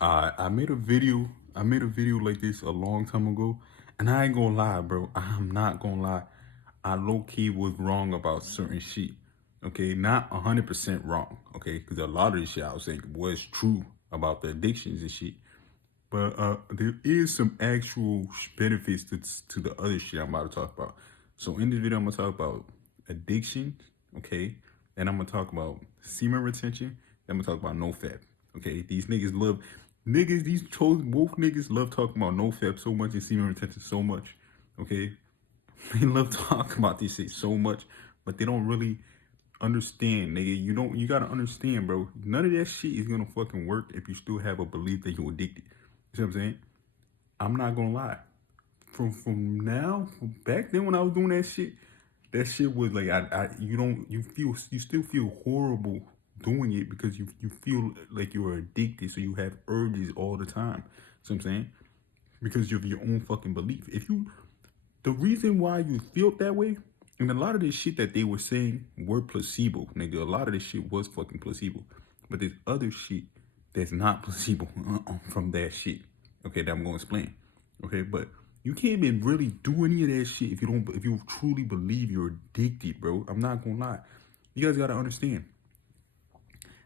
I made a video. I made a video like this a long time ago, and I ain't gonna lie, bro. I'm not gonna lie. I low key was wrong about certain shit. Okay, not 100% wrong. Okay, because a lot of the shit I was saying was true about the addictions and shit. But there is some actual benefits to the other shit I'm about to talk about. So in this video, I'm gonna talk about addiction. Okay, then I'm gonna talk about semen retention. Then I'm gonna talk about Nofap. Okay, these niggas love niggas. These both niggas love talking about Nofap so much and semen retention so much. Okay, they love talking about this shit so much, but they don't really understand, nigga. You gotta understand, bro. None of that shit is gonna fucking work if you still have a belief that you're addicted. You see what I'm saying? I'm not gonna lie. From back then when I was doing that shit was like you still feel horrible doing it because you feel like you're addicted, so you have urges all the time. See what I'm saying? Because of your own fucking belief. The reason why you feel that way, and a lot of this shit that they were saying were placebo, nigga. A lot of this shit was fucking placebo. But there's other shit that's not placebo from that shit. Okay, that I'm gonna explain. Okay, but you can't even really do any of that shit if you truly believe you're addicted, bro. I'm not gonna lie. You guys gotta understand.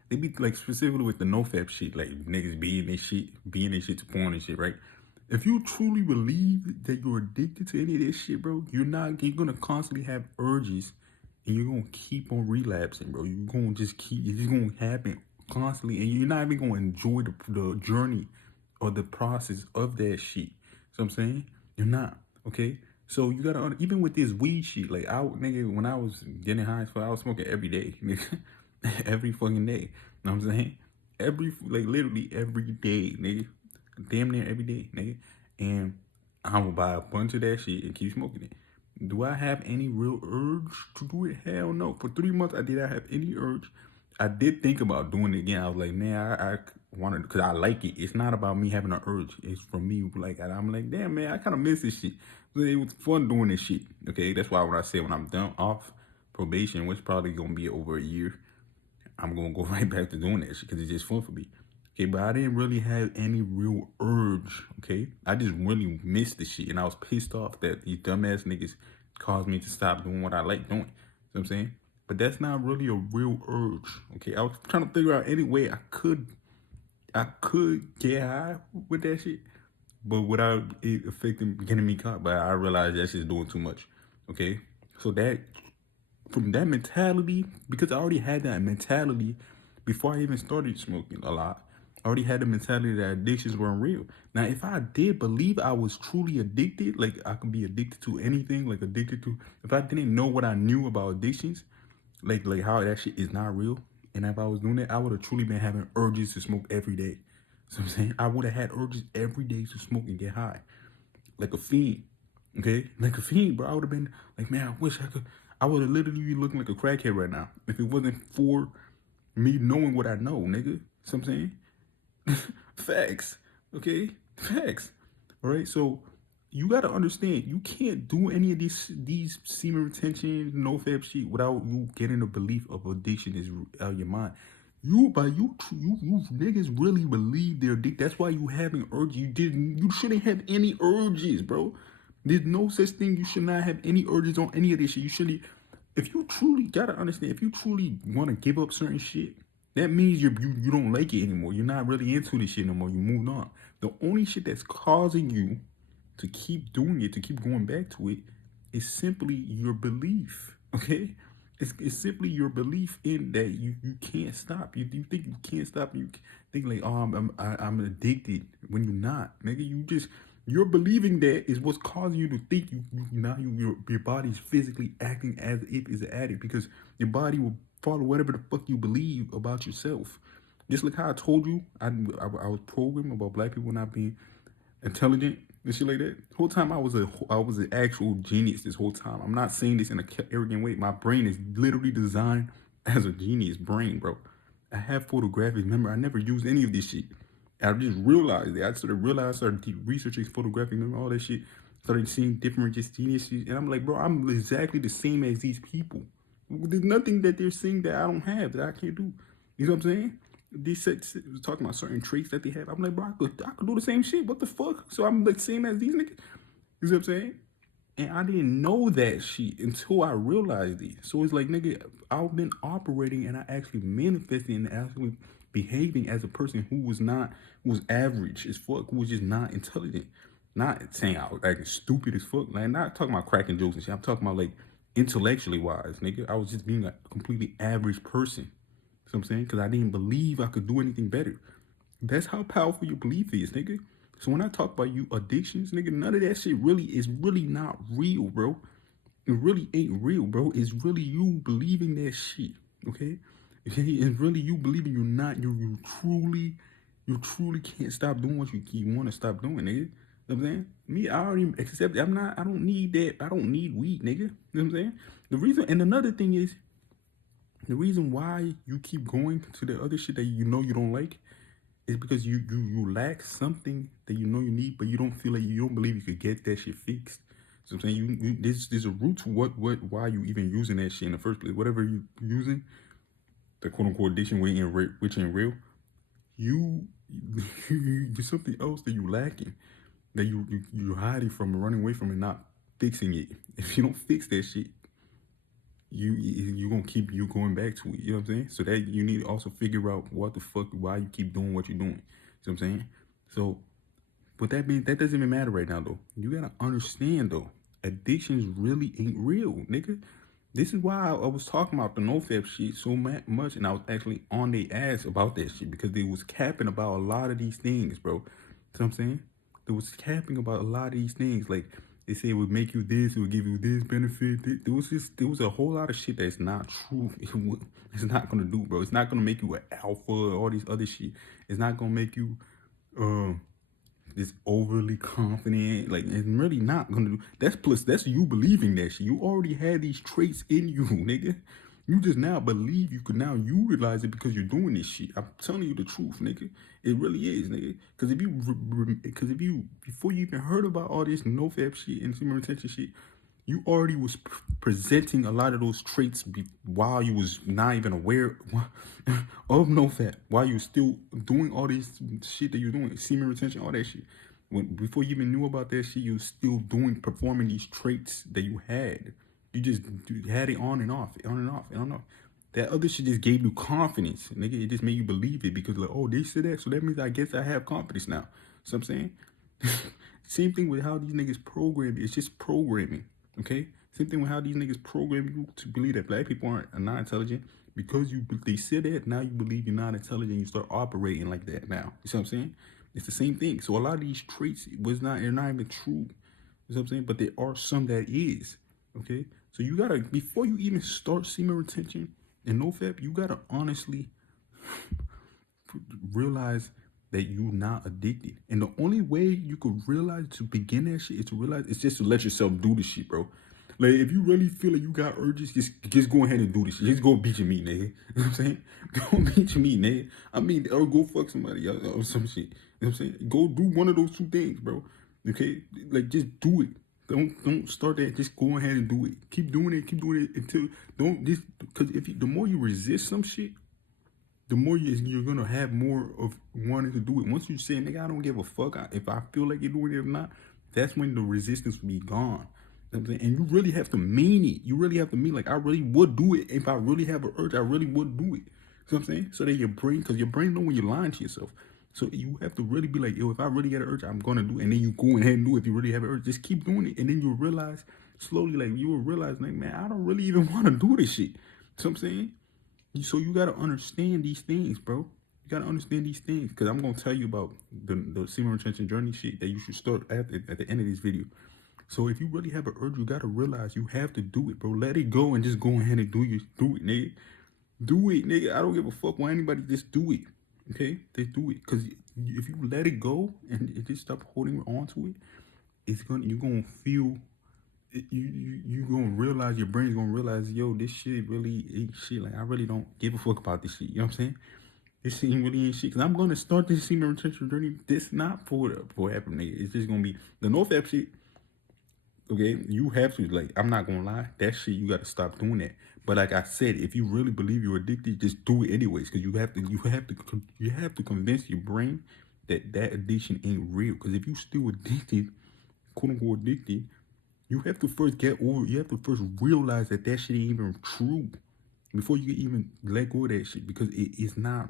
They be like specifically with the nofap shit, like niggas being this shit to porn and shit, right? If you truly believe that you're addicted to any of this shit, bro, you're gonna constantly have urges and you're gonna keep on relapsing, bro. It's just gonna happen constantly and you're not even gonna enjoy the journey or the process of that shit. So I'm saying? You're not, okay? So you gotta, even with this weed shit, like nigga, when I was getting high as fuck, I was smoking every day, nigga. Every fucking day. You know what I'm saying? Literally every day, nigga. Damn near every day, nigga. And I will buy a bunch of that shit and keep smoking it. Do I have any real urge to do it? Hell no. For 3 months, I did not have any urge. I did think about doing it again. I was like, man, I wanted, because I like it. It's not about me having an urge. It's for me. Like, I'm like, damn, man, I kind of miss this shit. So it was fun doing this shit. Okay, that's why when I say when I'm done off probation, which probably gonna be over a year, I'm gonna go right back to doing that shit because it's just fun for me. Okay, but I didn't really have any real urge. Okay, I just really missed the shit, and I was pissed off that these dumbass niggas caused me to stop doing what I like doing. You know what I'm saying? But that's not really a real urge. Okay, I was trying to figure out any way I could get high with that shit, but without it affecting getting me caught. But I realized that shit's doing too much. Okay, so that from that mentality, because I already had that mentality before I even started smoking a lot. I already had the mentality that addictions weren't real. Now, if I did believe I was truly addicted, like I could be addicted to anything, like if I didn't know what I knew about addictions, like how that shit is not real, and if I was doing that, I would have truly been having urges to smoke every day. So I'm saying I would have had urges every day to smoke and get high, like a fiend. Okay, like a fiend, bro. I would have been like, man, I wish I could. I would have literally be looking like a crackhead right now if it wasn't for me knowing what I know, nigga. So I'm saying, facts. Okay, facts. All right, so you gotta understand, you can't do any of these semen retention, no fab shit without you getting a belief of addiction is out of your mind. You niggas really believe they're addicted. That's why you having urges. You shouldn't have any urges, bro. There's no such thing. You should not have any urges on any of this shit. You shouldn't. If you truly gotta understand, if you truly want to give up certain shit, that means you don't like it anymore. You're not really into this shit no more. You moved on. The only shit that's causing you to keep doing it, to keep going back to it, is simply your belief. Okay, it's simply your belief in that you can't stop. You think you can't stop. You think like, oh, I'm addicted when you're not, nigga. You're believing that is what's causing you to think your body's physically acting as if it's an addict because your body will follow whatever the fuck you believe about yourself. Just like how I told you, I was programmed about black people not being intelligent and shit like that. The whole time I was an actual genius. This whole time, I'm not saying this in a arrogant way. My brain is literally designed as a genius brain, bro. I have photographic memory. I never used any of this shit. I just realized that. Started researching photographic memory, all that shit. Started seeing different just geniuses, and I'm like, bro, I'm exactly the same as these people. There's nothing that they're saying that I don't have that I can't do. You know what I'm saying? These was talking about certain traits that they have. I'm like, bro, I could do the same shit. What the fuck? So I'm the same as these niggas. You see what I'm saying? And I didn't know that shit until I realized it. So it's like, nigga, I've been operating and I actually manifesting and actually behaving as a person who was not, who was average as fuck, who was just not intelligent. Not saying I was acting stupid as fuck. Like, not talking about cracking jokes and shit. I'm talking about like intellectually wise, nigga. I was just being a completely average person. You know what I'm saying? Because I didn't believe I could do anything better. That's how powerful your belief is, nigga. So when I talk about you addictions, nigga, none of that shit really is really not real, bro. It really ain't real, bro. It's really you believing that shit, okay? It's really you believing you're not, you truly can't stop doing what you want to stop doing, nigga. You know what I'm saying? Me, I already accept it. I don't need that. I don't need weed, nigga. You know what I'm saying? The reason, and another thing is, the reason why you keep going to the other shit that you know you don't like is because you lack something that you know you need, but you don't feel like you don't believe you could get that shit fixed. So I'm saying there's a root to why you even using that shit in the first place. Whatever you using, the quote unquote addiction which ain't real, you there's something else that you lacking, that you're hiding from and running away from and not fixing it. If you don't fix that shit, you gonna keep you going back to it. You know what I'm saying? So that you need to also figure out what the fuck, why you keep doing what you're doing. See what I'm saying? So with that being, that doesn't even matter right now though. You gotta understand though, addictions really ain't real, nigga. This is why I was talking about the Nofap shit so much, and I was actually on their ass about that shit because they was capping about a lot of these things, bro. See what I'm saying? They was capping about a lot of these things. Like they say it would make you this, it would give you this benefit. There was a whole lot of shit that's not true. It's not gonna do, bro. It's not gonna make you an alpha or all these other shit. It's not gonna make you this overly confident. Like, it's really not gonna do. That's you believing that shit. You already had these traits in you, nigga. You just now believe you could now utilize it because you're doing this shit. I'm telling you the truth, nigga. It really is, nigga. Because if you before you even heard about all this nofap shit and semen retention shit, you already was presenting a lot of those traits while you was not even aware of nofap, while you still doing all this shit that you're doing, semen retention, all that shit. Before you even knew about that shit, you was still performing these traits that you had. You just had it on and off, on and off, on and off. That other shit just gave you confidence, nigga. It just made you believe it because, like, oh, they said that, so that means I guess I have confidence now. So I'm saying, same thing with how these niggas program. It's just programming, okay? Same thing with how these niggas program you to believe that black people are not intelligent because they said that. Now you believe you're not intelligent. You start operating like that now. You see what I'm saying? It's the same thing. So a lot of these traits they're not even true. You know what I'm saying? But there are some that is, okay? So you gotta, before you even start semen retention and nofap, you gotta honestly realize that you're not addicted. And the only way you could realize to begin that shit is to realize it's just to let yourself do the shit, bro. Like, if you really feel like you got urges, just go ahead and do this shit. Just go beat your meat, nigga. You know what I'm saying? Go beat your meat, nigga. I mean, or go fuck somebody or some shit. You know what I'm saying? Go do one of those two things, bro. Okay? Like, just do it. Don't start that. Just go ahead and do it. Keep doing it until because the more you resist some shit, the more you're gonna have more of wanting to do it. Once you say, nigga, I don't give a fuck if I feel like you're doing it or not, that's when the resistance will be gone. You know what I'm saying? And you really have to mean it. You really have to mean, like, I really would do it. If I really have an urge, I really would do it. You know what I'm saying? So that because your brain know when you're lying to yourself. So you have to really be like, yo, if I really get an urge, I'm gonna do it. And then you go ahead and do it. If you really have an urge, just keep doing it. And then you'll realize slowly, like, you will realize, like, man, I don't really even want to do this shit. You know what I'm saying? So you gotta understand these things, bro. You gotta understand these things, because I'm gonna tell you about the semen retention journey shit that you should start at the end of this video. So if you really have an urge, you gotta realize you have to do it, bro. Let it go and just go ahead and do it, nigga. Do it, nigga. I don't give a fuck why anybody, just do it. Okay? Just do it. Cause if you let it go and just stop holding on to it, you're gonna feel you gonna realize, your brain's gonna realize, yo, this shit really ain't shit. Like, I really don't give a fuck about this shit. You know what I'm saying? This shit really ain't shit. Cause I'm gonna start this semen retention journey. This not for happening, nigga. It's just gonna be the nofap shit. Okay, you have to, like, I'm not gonna lie, that shit you gotta stop doing that. But like I said, if you really believe you're addicted, just do it anyways, because you have to convince your brain that that addiction ain't real. Because if you still addicted, quote unquote addicted, you have to first realize that that shit ain't even true before you can even let go of that shit, because it is not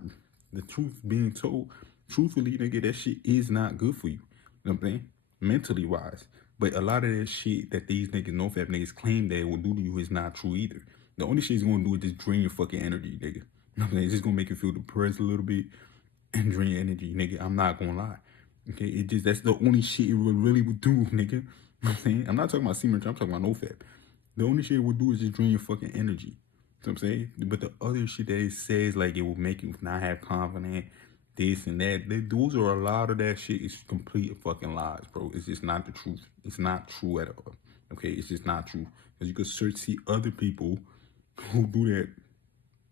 the truth being told. Truthfully, nigga, that shit is not good for you. You know what I'm saying? Mentally wise. But a lot of that shit that these niggas, Nofap niggas, claim that it will do to you is not true either. The only shit it's gonna do is just drain your fucking energy, nigga. You know what I'm saying? It's just gonna make you feel depressed a little bit and drain your energy, nigga. I'm not gonna lie. Okay, that's the only shit it really would do, nigga. You know what I'm saying? I'm not talking about Semen, I'm talking about Nofap. The only shit it would do is just drain your fucking energy. You know what I'm saying? But the other shit that it says, like, it will make you not have confidence, this and that, those are a lot of that shit is complete fucking lies, bro. It's just not the truth. It's not true at all. Okay, it's just not true. Because you could see other people who do that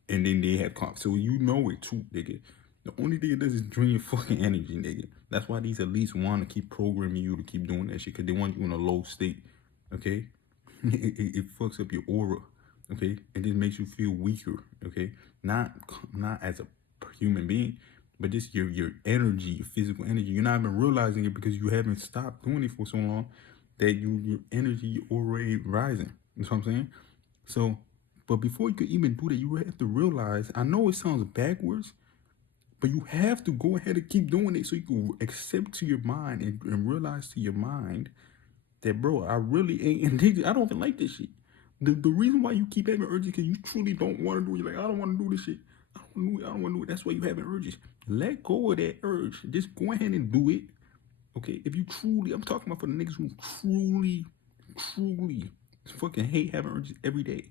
and then they have confidence. So you know it too, nigga. The only thing it does is drain your fucking energy, nigga. That's why these elites want to keep programming you to keep doing that shit, because they want you in a low state, okay? It fucks up your aura, okay? It just makes you feel weaker, okay? Not as a human being, but just your energy, your physical energy. You're not even realizing it because you haven't stopped doing it for so long that your energy, your aura ain't rising. You know what I'm saying? So, but before you could even do that, you have to realize, I know it sounds backwards, but you have to go ahead and keep doing it so you can accept to your mind and realize to your mind that, bro, I really ain't addicted. I don't even like this shit. The reason why you keep having urges because you truly don't want to do it. You're like, I don't want to do this shit. I don't want to do it. That's why you having urges. Let go of that urge. Just go ahead and do it. Okay? If you truly, I'm talking about for the niggas who truly fucking hate having urges every day.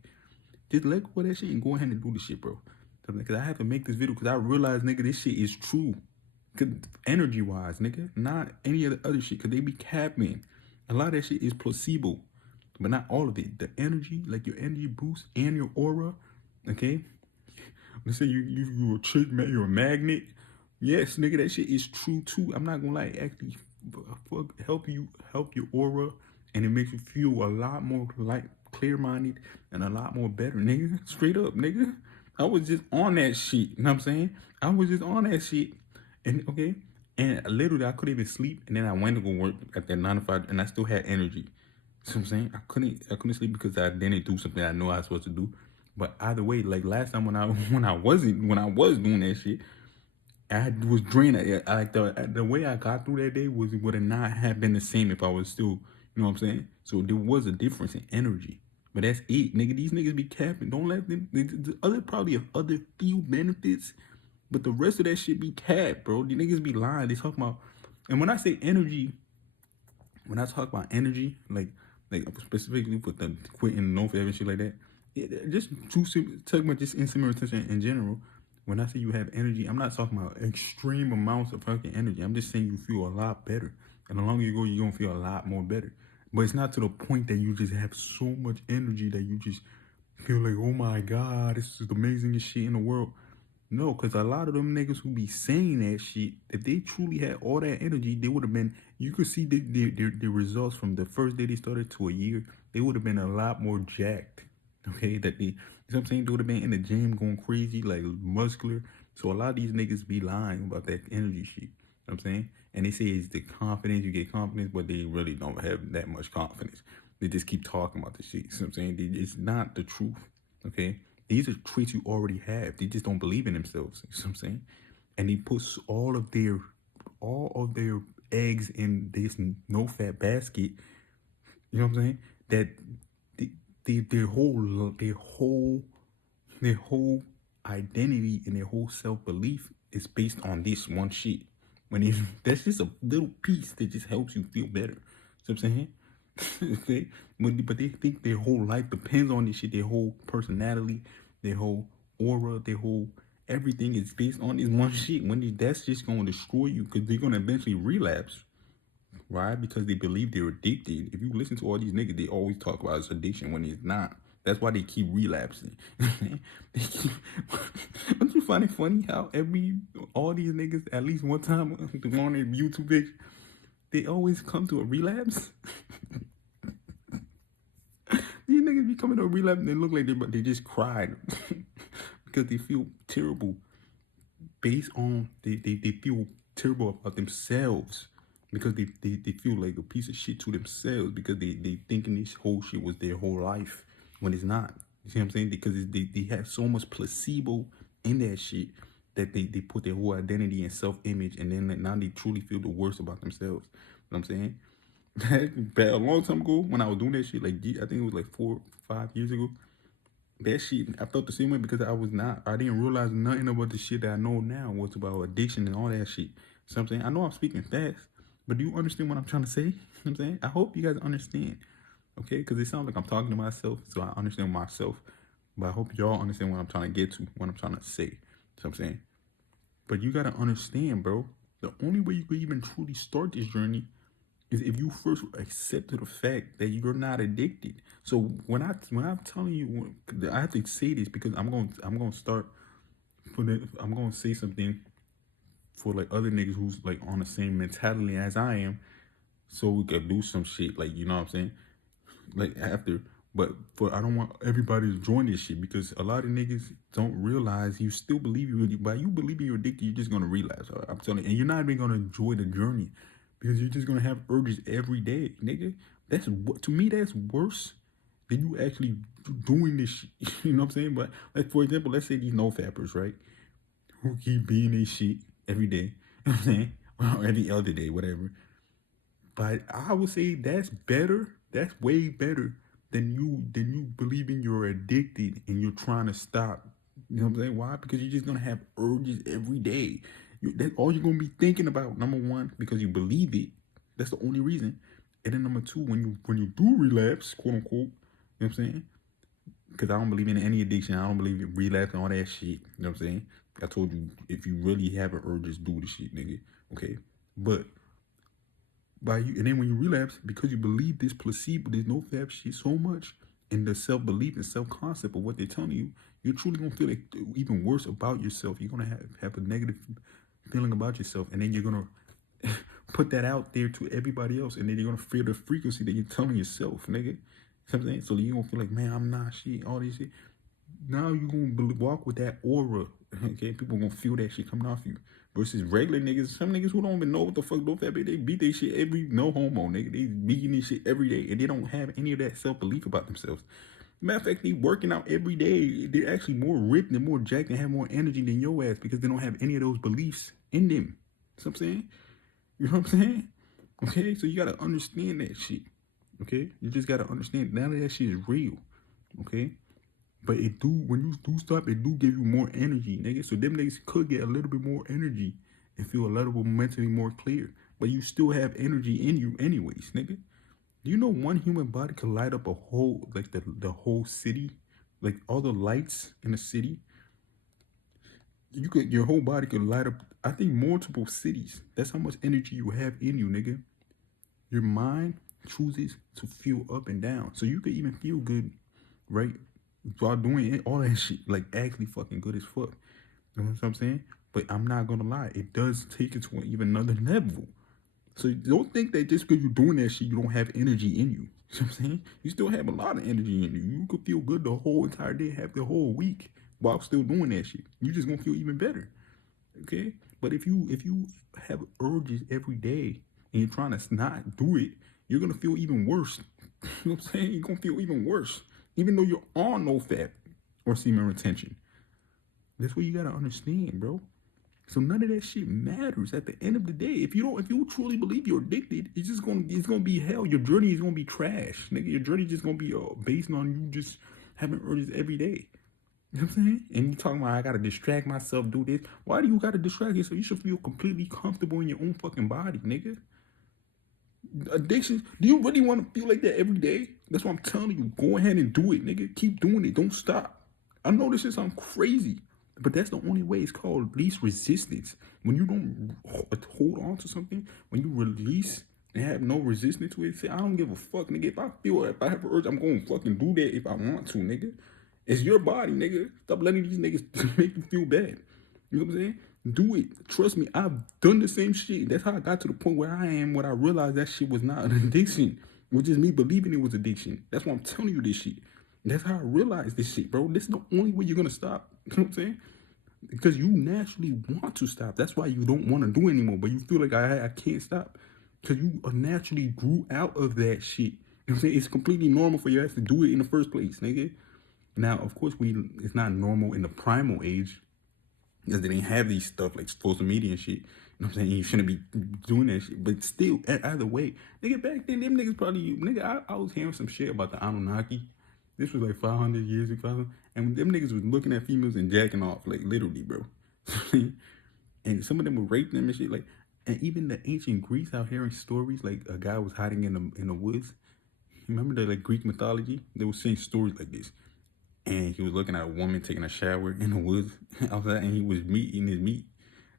Just let go of that shit and go ahead and do this shit, bro. Because I have to make this video because I realize, nigga, this shit is true. Cause energy wise, nigga, not any of the other shit. Cause they be capping. A lot of that shit is placebo, but not all of it. The energy, like your energy boost and your aura, okay? Let's say you a chick, man, you're a magnet. Yes, nigga, that shit is true too. I'm not gonna lie, it actually help your aura, and it makes you feel a lot more like clear-minded and a lot more better, nigga. Straight up, nigga. I was just on that shit. You know what I'm saying? I was just on that shit. And okay. And literally I couldn't even sleep. And then I went to go work at that 9 to 5 and I still had energy. You know what I'm saying? I couldn't sleep because I didn't do something I know I was supposed to do. But either way, like last time when I was doing that shit, I was drained. Like the way I got through that day would have not have been the same if I was still, you know what I'm saying? So there was a difference in energy. But that's it, nigga. These niggas be capping. Don't let them. The other probably have other few benefits, but the rest of that shit be capped, bro. The niggas be lying. They talk about, and when I say energy, when I talk about energy, like specifically with the quitting no and shit like that, just talking about just intimate attention in general. When I say you have energy, I'm not talking about extreme amounts of fucking energy. I'm just saying you feel a lot better, and the longer you go, you're gonna feel a lot more better. But it's not to the point that you just have so much energy that you just feel like, oh my God, this is the amazingest shit in the world. No, because a lot of them niggas who be saying that shit, if they truly had all that energy, they would have been, you could see the results from the first day they started to a year, they would have been a lot more jacked. Okay, you know what I'm saying? They would have been in the gym going crazy, like muscular. So a lot of these niggas be lying about that energy shit. You know what I'm saying? And they say it's the confidence, you get confidence, but they really don't have that much confidence. They just keep talking about the shit. You know what I'm saying? It's not the truth. Okay? These are traits you already have. They just don't believe in themselves. You know what I'm saying? And they put all of their eggs in this no fat basket. You know what I'm saying? That their whole identity and their whole self belief is based on this one shit. That's just a little piece that just helps you feel better. See what I'm saying? Okay, but they think their whole life depends on this shit. Their whole personality, their whole aura, their whole everything is based on this one shit. That's just going to destroy you because they're going to eventually relapse. Why? Because they believe they're addicted. If you listen to all these niggas, they always talk about it's addiction when it's not. That's why they keep relapsing. Don't you find it funny how all these niggas at least one time on their YouTube page, they always come to a relapse? niggas be coming to relapse and they look like they just cried because they feel terrible based on they feel terrible about themselves because they feel like a piece of shit to themselves because they thinking this whole shit was their whole life when it's not. You see what I'm saying? Because they have so much placebo in that shit that they put their whole identity and self-image, and then now they truly feel the worst about themselves. You know what I'm saying? Back a long time ago when I was doing that shit, like I think it was like 4 or 5 years ago, that shit, I felt the same way because I didn't realize nothing about the shit that I know now was about addiction and all that shit. So I'm saying, I know I'm speaking fast, but do you understand what I'm trying to say? You know what I'm saying? I hope you guys understand, okay? Because it sounds like I'm talking to myself, so I understand myself, but I hope y'all understand what I'm trying to get to, what I'm trying to say. So I'm saying, but you gotta understand, bro, the only way you could even truly start this journey is if you first accept the fact that you're not addicted. So when I'm telling you, I have to say this because I'm gonna start I'm gonna say something for like other niggas who's like on the same mentality as I am, so we could do some shit, like, you know what I'm saying, like after. But I don't want everybody to join this shit because a lot of niggas don't realize you still believe by you believing you're addicted, you're just gonna relapse. I'm telling you, and you're not even gonna enjoy the journey because you're just gonna have urges every day, nigga. That's what, to me, that's worse than you actually doing this shit. You know what I'm saying? But like, for example, let's say these Nofappers, right, who keep being this shit every day. You know what I'm saying? Or every other day, whatever. But I would say that's better. That's way better than you believing you're addicted and you're trying to stop. You know what I'm saying? Why? Because you're just gonna have urges every day. That's all you're gonna be thinking about. Number one, because you believe it. That's the only reason. And then number two, when you do relapse, quote unquote, you know what I'm saying? Because I don't believe in any addiction. I don't believe in relapse and all that shit. You know what I'm saying? I told you, if you really have an urge, just do the shit, nigga. Okay? But and then when you relapse, because you believe this placebo, this Nofap shit so much, and the self-belief and self-concept of what they're telling you, you're truly gonna feel like even worse about yourself. You're gonna have a negative feeling about yourself, and then you're gonna put that out there to everybody else, and then you're gonna feel the frequency that you're telling yourself, nigga. You know what I'm saying? So you're gonna feel like, man, I'm not shit, all this shit. Now you're gonna walk with that aura, okay? People gonna feel that shit coming off you. Versus regular niggas, some niggas who don't even know what the fuck Nofap is, they beat their shit no homo, nigga. They beating this shit every day, and they don't have any of that self-belief about themselves. Matter of fact, they working out every day. They're actually more ripped and more jacked and have more energy than your ass because they don't have any of those beliefs in them. You know what I'm saying? You know what I'm saying? Okay, so you gotta understand that shit. Okay, you just gotta understand none of that shit is real. Okay. But when you do stop, it do give you more energy, nigga. So them niggas could get a little bit more energy and feel a little bit mentally more clear. But you still have energy in you anyways, nigga. Do you know one human body could light up a whole, like the whole city? Like all the lights in the city? Your whole body could light up, I think, multiple cities. That's how much energy you have in you, nigga. Your mind chooses to feel up and down. So you could even feel good, right? While doing it, all that shit, like actually fucking good as fuck. You know what I'm saying? But I'm not gonna lie, it does take it to even another level. So don't think that just because you're doing that shit, you don't have energy in you. You know what I'm saying? You still have a lot of energy in you. You could feel good the whole entire day, have the whole week while still doing that shit. You just gonna feel even better. Okay? But if you have urges every day and you're trying to not do it, you're gonna feel even worse. You know what I'm saying? You're gonna feel even worse. Even though you're on Nofap or semen retention. That's what you gotta understand, bro. So none of that shit matters at the end of the day. If you truly believe you're addicted, it's gonna be hell. Your journey is gonna be trash, nigga. Your journey is just gonna be based on you just having urges every day. You know what I'm saying? And you talking about I gotta distract myself, do this. Why do you gotta distract yourself? You should feel completely comfortable in your own fucking body, nigga. Addiction, do you really want to feel like that every day? That's what I'm telling you. Go ahead and do it, nigga. Keep doing it. Don't stop. I know this shit sounds crazy, but that's the only way. It's called least resistance. When you don't hold on to something, when you release and have no resistance to it, say, I don't give a fuck, nigga. If I have an urge, I'm going to fucking do that if I want to, nigga. It's your body, nigga. Stop letting these niggas make you feel bad. You know what I'm saying? Do it. Trust me, I've done the same shit. That's how I got to the point where I am, when I realized that shit was not an addiction. It was just me believing it was addiction. That's why I'm telling you this shit. That's how I realized this shit, bro. This is the only way you're gonna stop. You know what I'm saying? Because you naturally want to stop. That's why you don't want to do anymore. But you feel like I can't stop. Because you naturally grew out of that shit. You know what I'm saying? It's completely normal for your ass to do it in the first place, nigga. Now, of course, it's not normal in the primal age. Because they didn't have these stuff like social media and shit. You know what I'm saying? You shouldn't be doing that shit. But still, either way, nigga, back then, them niggas probably, nigga, I was hearing some shit about the Anunnaki. This was like 500 years ago. And them niggas was looking at females and jacking off, like literally, bro. And some of them would rape them and shit. Like, and even the ancient Greeks out hearing stories, like a guy was hiding in the woods. Remember the like Greek mythology? They were saying stories like this. And he was looking at a woman taking a shower in the woods outside, and he was eating his meat.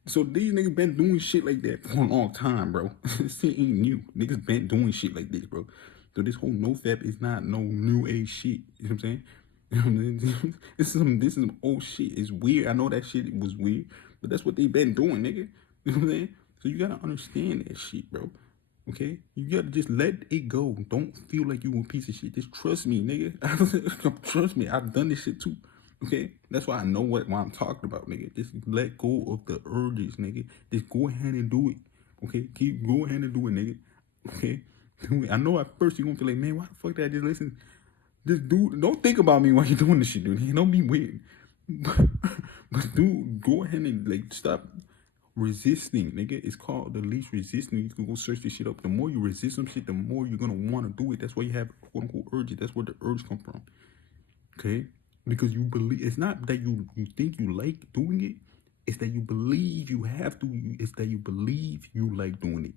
So these niggas been doing shit like that for a long time, bro. This shit ain't new. Niggas been doing shit like this, bro. So this whole Nofap is not no new age shit. You know what I'm saying? This is some old shit. It's weird. I know that shit was weird, but that's what they been doing, nigga. You know what I'm saying? So you gotta understand that shit, bro. Okay? You gotta just let it go. Don't feel like you a piece of shit. Just trust me, nigga. Trust me. I've done this shit too. Okay? That's why I know what I'm talking about, nigga. Just let go of the urges, nigga. Just go ahead and do it. Okay? Go ahead and do it, nigga. Okay? Do it. I know at first you're gonna feel like, man, why the fuck did I just listen? Just don't think about me while you're doing this shit, dude. Don't be weird. But dude, go ahead and like stop resisting, nigga. It's called the least resisting. You can go search this shit up. The more you resist some shit, the more you're gonna want to do it. That's why you have quote unquote urges. That's where the urge come from. Okay? Because you believe it's not that you think you like doing it, it's that you believe you have to, it's that you believe you like doing it.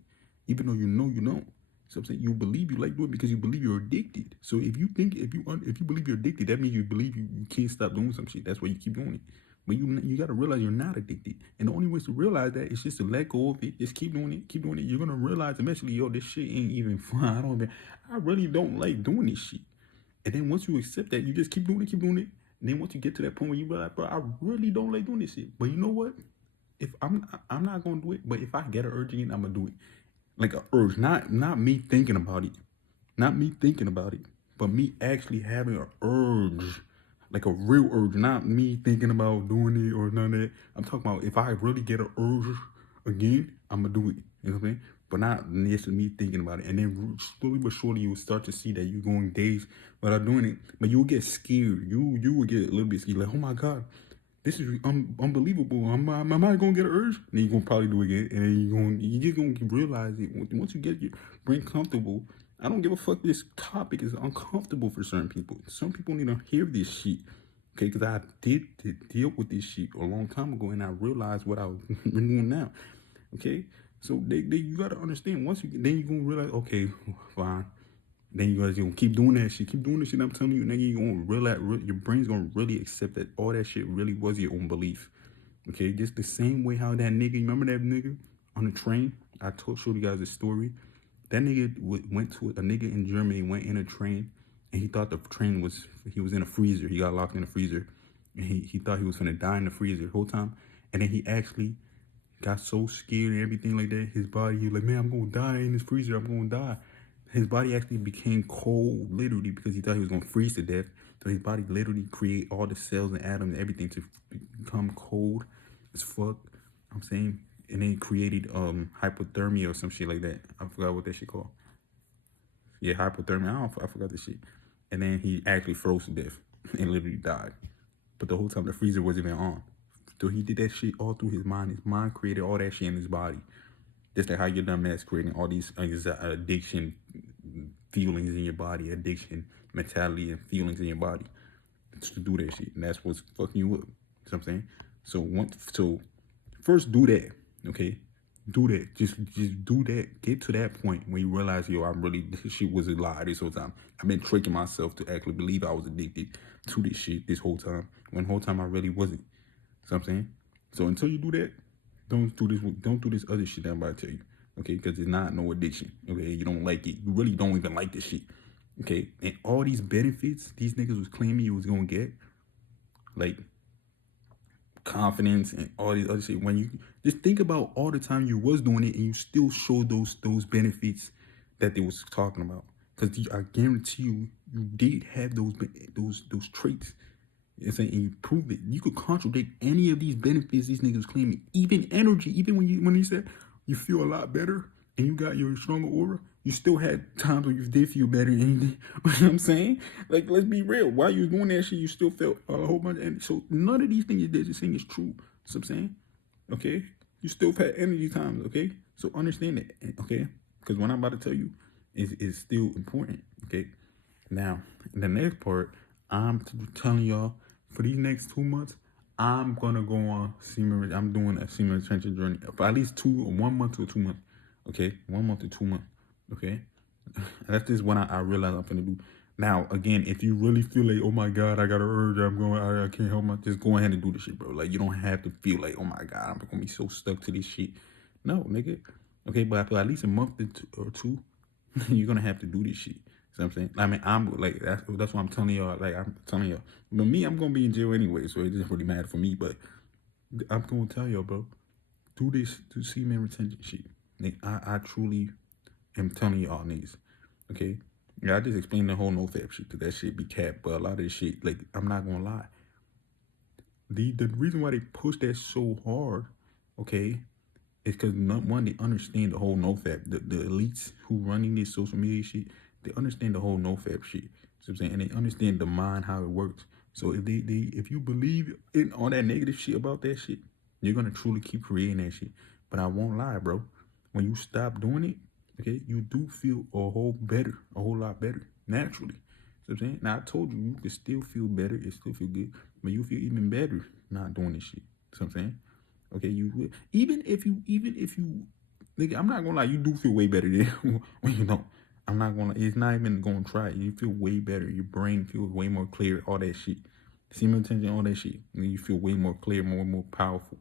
Even though you know you don't. So I'm saying you believe you like doing it because you believe you're addicted. So if you believe you're addicted, that means you believe you can't stop doing some shit. That's why you keep doing it. But you gotta realize you're not addicted. And the only way to realize that is just to let go of it. Just keep doing it, keep doing it. You're gonna realize eventually, yo, this shit ain't even fun. I really don't like doing this shit. And then once you accept that, you just keep doing it, keep doing it. And then once you get to that point where you realize, bro, I really don't like doing this shit. But you know what? If I'm not gonna do it, but if I get an urge again, I'm gonna do it. Like an urge, not me thinking about it, but me actually having an urge, like a real urge, not me thinking about doing it or none of that. I'm talking about if I really get an urge again, I'm gonna do it. You know what I'm saying? But not necessarily me thinking about it. And then slowly but surely you will start to see that you're going days without doing it. But you'll get scared. You will get a little bit scared. Like, oh my God, this is unbelievable. Am I gonna get an urge? And then you're gonna probably do it again. And then you're just gonna realize it. Once you get your brain comfortable, I don't give a fuck. This topic is uncomfortable for certain people. Some people need to hear this shit. Okay, because I did deal with this shit a long time ago, and I realized what I was doing now. Okay, so you gotta understand. Then you gonna realize, okay, fine. Then you guys gonna keep doing that shit. Keep doing this shit. I'm telling you, nigga, you gonna realize your brain's gonna really accept that all that shit really was your own belief. Okay, just the same way how that nigga, remember that nigga on the train? I showed you guys a story. That nigga went to a nigga in Germany went in a train, and he thought the train was he was in a freezer. He got locked in a freezer, and he thought he was gonna die in the freezer the whole time. And then he actually got so scared and everything like that. His body, he was like, man, I'm gonna die in this freezer. I'm gonna die. His body actually became cold, literally, because he thought he was gonna freeze to death. So his body literally create all the cells and atoms and everything to become cold as fuck. I'm saying, and then created hypothermia or some shit like that. I forgot what that shit called. Yeah, hypothermia. I forgot the shit. And then he actually froze to death and literally died. But the whole time the freezer wasn't even on. So he did that shit all through his mind. His mind created all that shit in his body. Just like how your dumb ass creating all these addiction feelings in your body, addiction mentality and feelings in your body to do that shit, and that's what's fucking you up. You know what I'm saying? So first do that, okay? Do that. Just do that. Get to that point when you realize, yo, this shit was a lie this whole time. I've been tricking myself to actually believe I was addicted to this shit this whole time. When the whole time I really wasn't. You know what I'm saying? So until you do that, don't do this other shit that I'm about to tell you. Okay, because it's not no addiction. Okay, you don't like it. You really don't even like this shit. Okay, and all these benefits these niggas was claiming you was gonna get, like confidence and all these other shit. When you just think about all the time you was doing it and you still show those benefits that they was talking about. because I guarantee you, you did have those traits. It's saying you prove it. You could contradict any of these benefits these niggas claiming. Even energy, even when you said you feel a lot better and you got your stronger aura, you still had times where you did feel better. And you know what I'm saying? Like, let's be real. While you was doing that shit, you still felt a whole bunch of energy. So none of these things that you're saying is true. You know what I'm saying? Okay? You still had energy times, okay? So understand that, okay? Because what I'm about to tell you is still important, okay? Now, the next part, I'm telling y'all, for these next 2 months, I'm gonna go on semen. I'm doing a semen retention journey for at least 1 month to 2 months. Okay, 1 month to 2 months. Okay, that's just what I realize I'm gonna do. Now, again, if you really feel like, oh my god, I got an urge, I can't help my, just go ahead and do the shit, bro. Like, you don't have to feel like, oh my god, I'm gonna be so stuck to this shit. No, nigga. Okay, but after at least a month or two, you're gonna have to do this shit. You know what I'm saying? I mean, I'm like, that's what I'm telling y'all. Like, I'm telling y'all. But me, I'm gonna be in jail anyway, so it doesn't really matter for me. But I'm gonna tell y'all, bro, do this, do semen retention shit. Like, I truly am telling y'all niggas. Okay? Yeah, I just explained the whole Nofap shit, cause that shit be capped. But a lot of this shit, like, I'm not gonna lie. The reason why they push that so hard, okay, is because one, they understand the whole Nofap. The elites who running this social media shit, they understand the whole Nofap shit. You know what I'm saying? And they understand the mind, how it works. So if you believe in all that negative shit about that shit, you're gonna truly keep creating that shit. But I won't lie, bro. When you stop doing it, okay, you do feel a whole lot better, naturally. You know what I'm saying? Now I told you, you can still feel better, it still feel good, but you feel even better not doing this shit. You know what I'm saying? Okay, you will. Even if you, nigga, I'm not gonna lie, you do feel way better than when you don't. I'm not gonna. It's not even gonna try it. You feel way better. Your brain feels way more clear. All that shit, semen attention, all that shit. And you feel way more clear, more powerful.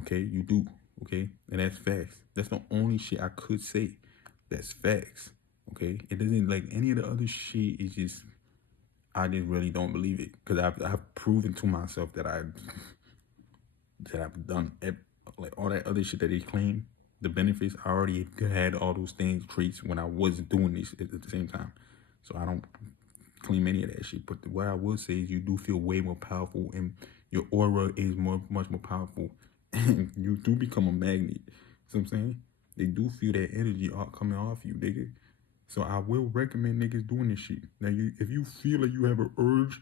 Okay, you do. Okay, and that's facts. That's the only shit I could say. That's facts. Okay, it doesn't like any of the other shit. Is just I just really don't believe it because I've proven to myself that I've done like all that other shit that they claim, the benefits. I already had all those things, traits when I wasn't doing this at the same time. So I don't claim any of that shit. But what I will say is you do feel way more powerful and your aura is much more powerful. And you do become a magnet. See what I'm saying? They do feel that energy coming off you, nigga. So I will recommend niggas doing this shit. Now, if you feel like you have an urge,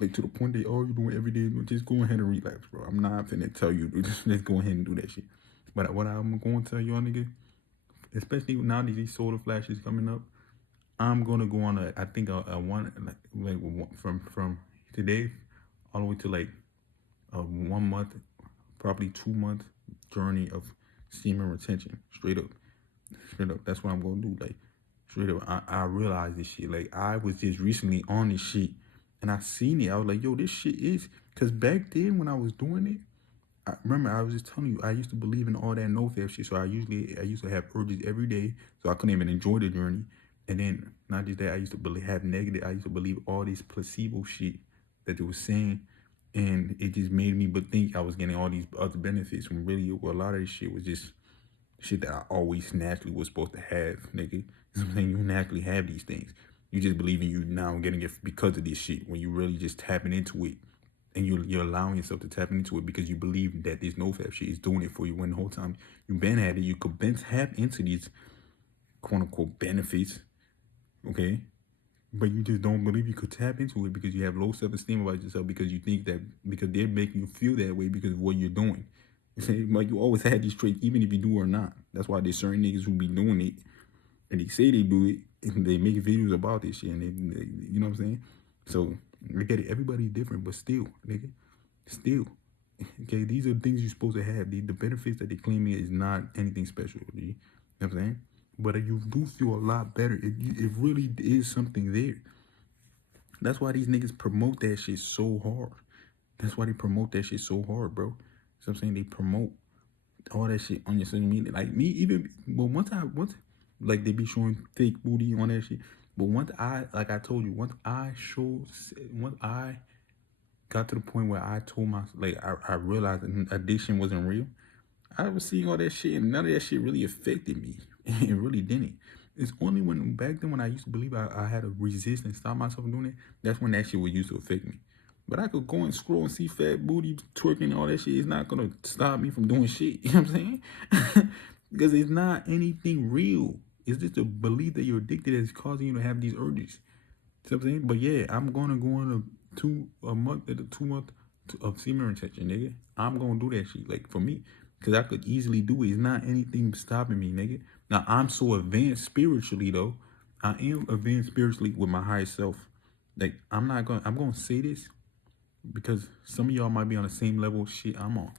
like to the point that all you doing every day, just go ahead and relapse, bro. I'm not finna tell you to just go ahead and do that shit. But what I'm going to tell y'all, nigga, especially now that these solar flashes coming up, I'm gonna go on I think a one like from today all the way to like a 1 month, probably 2 month journey of semen retention. Straight up. That's what I'm gonna do. Like straight up, I realized this shit. Like I was just recently on this shit, and I seen it. I was like, yo, this shit is. Cause back then when I was doing it, I remember I was just telling you, I used to believe in all that Nofap shit. So I used to have urges every day, so I couldn't even enjoy the journey. And then not just that, I used to believe all this placebo shit that they were saying, and it just made me think I was getting all these other benefits when really a lot of this shit was just shit that I always naturally was supposed to have, nigga. You know what I'm saying? You naturally have these things. You just believe in you now getting it because of this shit when you really just tapping into it. And you're allowing yourself to tap into it because you believe that this Nofap shit is doing it for you when the whole time you've been at it, you could been tap into these quote unquote benefits, okay? But you just don't believe you could tap into it because you have low self-esteem about yourself because you think that because they're making you feel that way because of what you're doing. Like you always had these traits even if you do or not. That's why there's certain niggas who be doing it and they say they do it and they make videos about this shit and they you know what I'm saying? So I get it. Everybody's different, but still, nigga, still. Okay, these are the things you're supposed to have. The benefits that they claim is not anything special. You know what I'm saying? But you do feel a lot better. It really is something there. That's why these niggas promote that shit so hard. That's why they promote that shit so hard, bro. So I'm saying they promote all that shit on your social media. Like me, even but once like they be showing fake booty on that shit. But once like I told you, once I got to the point where I told myself, like I realized addiction wasn't real. I was seeing all that shit, and none of that shit really affected me. It really didn't. It's only when back then when I used to believe I had to resist and stop myself from doing it. That's when that shit would used to affect me. But I could go and scroll and see fat booty twerking and all that shit. It's not gonna stop me from doing shit. You know what I'm saying? Because it's not anything real. It's just a belief that you're addicted that's causing you to have these urges. You know what I'm saying? But yeah, I'm gonna go on a 2 month of semen retention, nigga. I'm gonna do that shit. Like for me, because I could easily do it. It's not anything stopping me, nigga. Now I'm so advanced spiritually though. I am advanced spiritually with my higher self. Like I'm gonna say this because some of y'all might be on the same level of shit I'm on.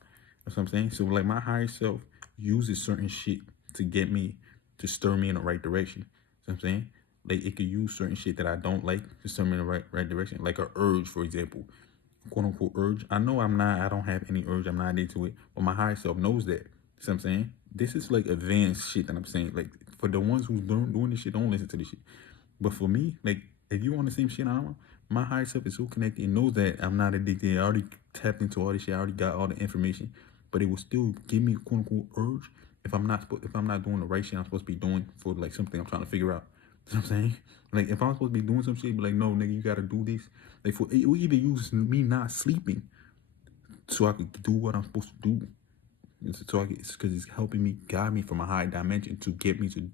That's what I'm saying. So like my higher self uses certain shit to get me to stir me in the right direction. You know what I'm saying? Like it could use certain shit that I don't like to stir me in the right direction. Like a urge, for example. Quote unquote urge. I know I don't have any urge, I'm not into it. But my higher self knows that. You know what I'm saying? This is like advanced shit that I'm saying. Like for the ones who doing this shit, don't listen to this shit. But for me, like if you on the same shit I'm on, my higher self is so connected and knows that I'm not addicted. I already tapped into all this shit. I already got all the information, but it will still give me a quote unquote urge if I'm not doing the right shit I'm supposed to be doing for like something I'm trying to figure out. You know what I'm saying? Like if I'm supposed to be doing some shit, be like, no, nigga, you gotta do this. Like it will either use me not sleeping so I could do what I'm supposed to do. So because it's helping me guide me from a high dimension to get me to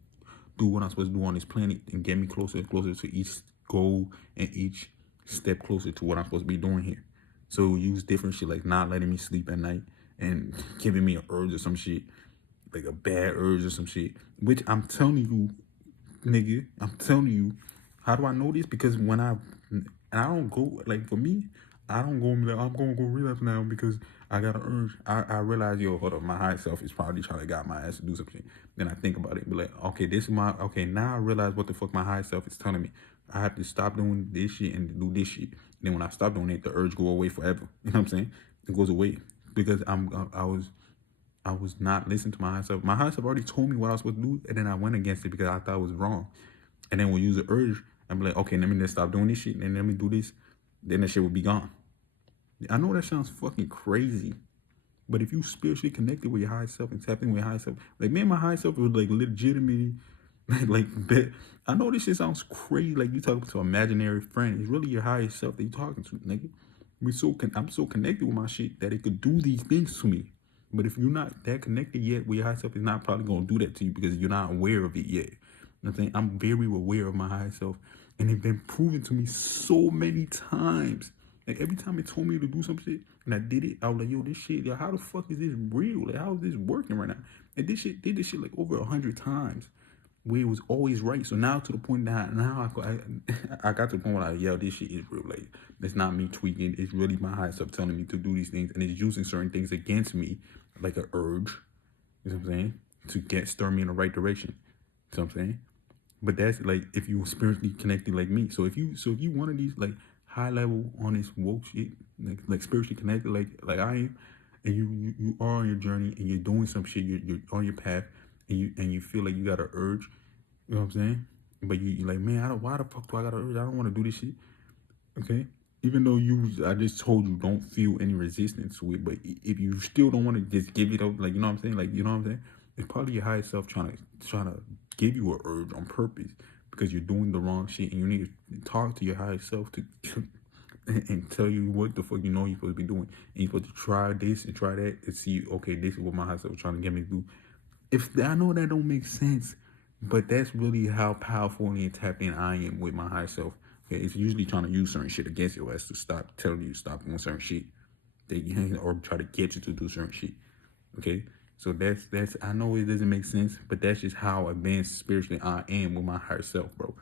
do what I'm supposed to do on this planet and get me closer and closer to each goal and each step closer to what I'm supposed to be doing here. So use different shit like not letting me sleep at night and giving me an urge or some shit, like a bad urge or some shit. Which I'm telling you, nigga, I'm telling you, how do I know this? Because when I don't go, like for me, I don't go like, I'm gonna go relapse now because I got an urge. I realize, yo, hold up, my higher self is probably trying to guide my ass to do something. Then I think about it and be like, okay, now I realize what the fuck my higher self is telling me. I have to stop doing this shit and do this shit. And then when I stop doing it, the urge go away forever. You know what I'm saying? It goes away because I was not listening to my higher self. My higher self already told me what I was supposed to do, and then I went against it because I thought it was wrong. And then we'll use the urge and be like, okay, let me just stop doing this shit, and let me do this. Then that shit will be gone. I know that sounds fucking crazy, but if you spiritually connected with your higher self and tapping with your higher self, like me and my higher self was like legitimately, bet. I know this shit sounds crazy, like you talking to an imaginary friend. It's really your higher self that you talking to, nigga. I'm so connected with my shit that it could do these things to me. But if you're not that connected yet with your higher self, it's not probably gonna do that to you because you're not aware of it yet. You know what I'm saying? I'm very aware of my higher self, and it's been proven to me so many times. Like every time it told me to do some shit and I did it, I was like, yo, this shit, yo, how the fuck is this real? Like, how is this working right now? And this shit did this shit like over 100 times where it was always right. So now to the point that I got to the point where like, yo, this shit is real. Like, it's not me tweaking. It's really my higher self telling me to do these things, and it's using certain things against me, like an urge. You know what I'm saying? To stir me in the right direction. You know what I'm saying? But that's like if you spiritually connected like me. So if you one of these like high level on this woke shit, like spiritually connected like I am, and you are on your journey and you're doing some shit, you're on your path, and you feel like you got an urge, you know what I'm saying? But you like, man, why the fuck do I got an urge? I don't want to do this shit. Okay? Even though I just told you don't feel any resistance to it, but if you still don't want to just give it up, like, you know what I'm saying? Like, you know what I'm saying? It's probably your higher self trying to give you an urge on purpose because you're doing the wrong shit, and you need to talk to your higher self to and tell you what the fuck you know you're supposed to be doing. And you're supposed to try this and try that and see, okay, this is what my higher self is trying to get me to do. I know that don't make sense, but that's really how powerful and tapped in I am with my higher self. Okay, it's usually trying to use certain shit against your ass to stop telling you to stop doing certain shit, or try to get you to do certain shit. Okay, so that's I know it doesn't make sense, but that's just how advanced spiritually I am with my higher self, bro.